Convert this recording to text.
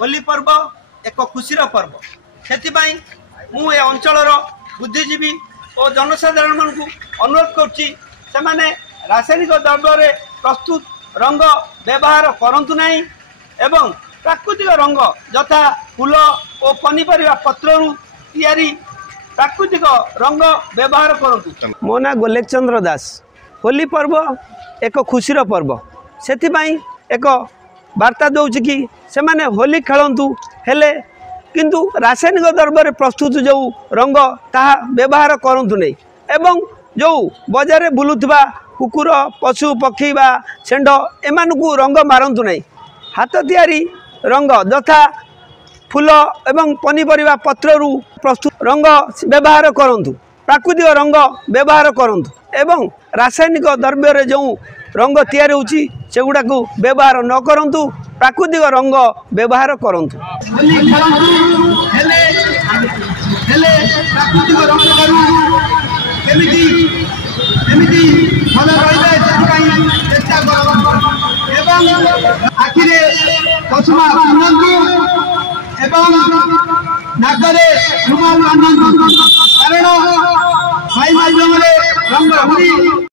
होली पर्व एक खुशीर पर्व से मु ए अंचल बुद्धिजीवी और जनसाधारण मान अनुरोध कर रासायनिक द्रव्य प्रस्तुत रंग व्यवहार करंतु नहीं एवं प्राकृतिक रंग यथा फूल और पनीपरिया पत्र तैयारी प्राकृतिक रंग व्यवहार करंतु। मो ना गोलेक चंद्र दास। होली पर्व एक खुशीर पर्व से एक वार्ता दौर कि से माने होली खेलतु हेले किंतु रासायनिक द्रव्य प्रस्तुत जो रंग ताहा व्यवहार करंतु नहीं एवं जो बजार बुलुवा कुकुर पशु पक्षी बा षेंढ एमानकु रंग मारंतु नहीं हाथ तैयारी रंग यथा फूल एवं पनीपरिया पत्रु प्रस्तुत रंग व्यवहार करंतु प्राकृतिक रंग व्यवहार करंतु एवं रासायनिक द्रव्य जो रंग तैयारी होची सेगुड़ा को व्यवहार न करंतु प्राकृतिक रंग व्यवहार करंतु। आखिरे पशुमा एवं नागरे रुमाल बांधतु कारण भाई भाई रंग होली